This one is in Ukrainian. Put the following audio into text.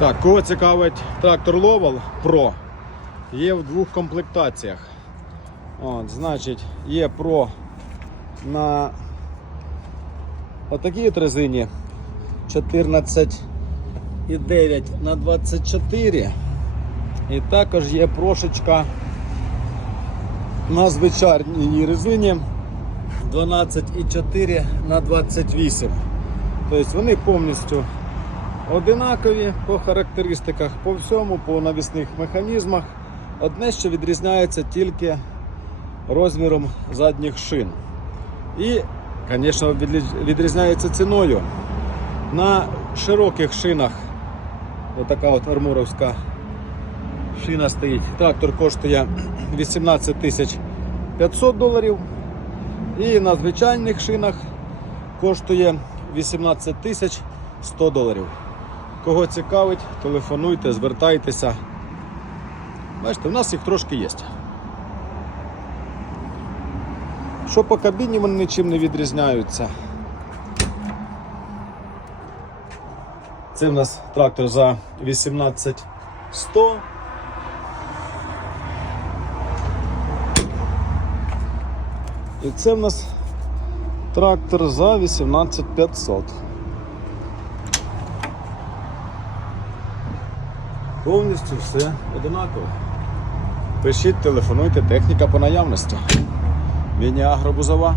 Так, кого цікавить трактор Ловал Pro, є в двох комплектаціях. От, значить, є Pro на отакій от резині 14,9 на 24. І також є прошечка на звичайній резині 12,4 на 28. Тобто вони повністю одинакові по характеристиках, по всьому, по навісних механізмах. Одне, що відрізняється тільки розміром задніх шин. І, звісно, відрізняється ціною. На широких шинах, отака от армуровська шина стоїть. Трактор коштує 18 тисяч 500 доларів. І на звичайних шинах коштує 18 тисяч 100 доларів. Кого цікавить, телефонуйте, звертайтеся. Бачите, у нас їх трошки є. Що по кабіні вони нічим не відрізняються. Це в нас трактор за 18100. І це в нас трактор за 18500. Повністю все одинаково. Пишіть, телефонуйте, техніка по наявності. Міні Агробузова.